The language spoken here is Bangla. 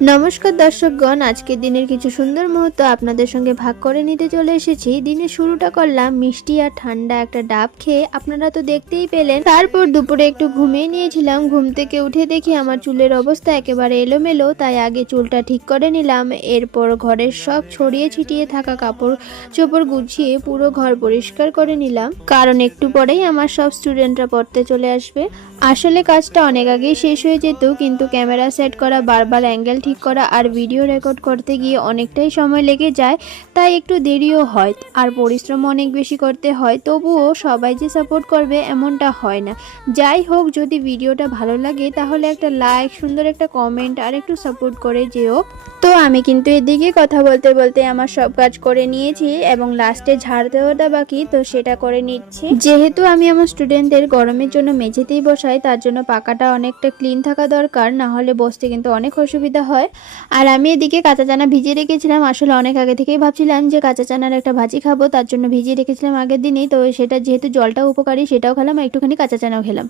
নমস্কার দর্শকগণ, আজকের দিনের কিছু সুন্দর মুহূর্ত আপনাদের সঙ্গে ভাগ করে নিতে চলে এসেছি। দিনের শুরুটা করলাম মিষ্টি আর ঠান্ডা একটা ডাব খেয়ে, আপনারা তো দেখতেই পেলেন। তারপর দুপুরে একটু ঘুমিয়ে নিয়েছিলাম। ঘুম থেকে উঠে দেখি আমার চুলের অবস্থা একেবারে এলোমেলো, তাই আগে চুলটা ঠিক করে নিলাম। এরপর ঘরের সব ছড়িয়ে ছিটিয়ে থাকা কাপড় চোপড় গুছিয়ে পুরো ঘর পরিষ্কার করে নিলাম, কারণ একটু পরেই আমার সব স্টুডেন্টরা পড়তে চলে আসবে। আসলে কাজটা অনেক আগেই শেষ হয়ে যেত, কিন্তু ক্যামেরা সেট করা, বারবার অ্যাঙ্গেল ঠিক করা আর ভিডিও রেকর্ড করতে গিয়ে অনেকটাই সময় লেগে যায়, তাই একটু দেরিও হয় আর পরিশ্রম অনেক বেশি করতে হয়। তবুও সবাই যে সাপোর্ট করবে এমনটা হয় না। যাই হোক, যদি ভিডিওটা ভালো লাগে তাহলে একটা লাইক, সুন্দর একটা কমেন্ট আর একটু সাপোর্ট করে যেও। তো আমি কিন্তু এদিকে কথা বলতে বলতে আমার সব কাজ করে নিয়েছি এবং লাস্টে ঝাড় দেওয়াটা বাকি, তো সেটা করে নিচ্ছি। যেহেতু আমি আমার স্টুডেন্টদের গরমের জন্য মেঝেতেই বসাই, তার জন্য পাকাটা অনেকটা ক্লিন থাকা দরকার, না হলে বসতে কিন্তু অনেক অসুবিধা হয়। আর আমি এদিকে কাঁচা চানা ভিজিয়ে রেখেছিলাম। আসলে অনেক আগে থেকেই ভাবছিলাম যে কাঁচা চানার একটা ভাজি খাবো, তার জন্য ভিজিয়ে রেখেছিলাম আগের দিনই। তো সেটা যেহেতু জলটাও উপকারী, সেটাও খেলাম আর একটুখানি কাঁচা চানাও খেলাম।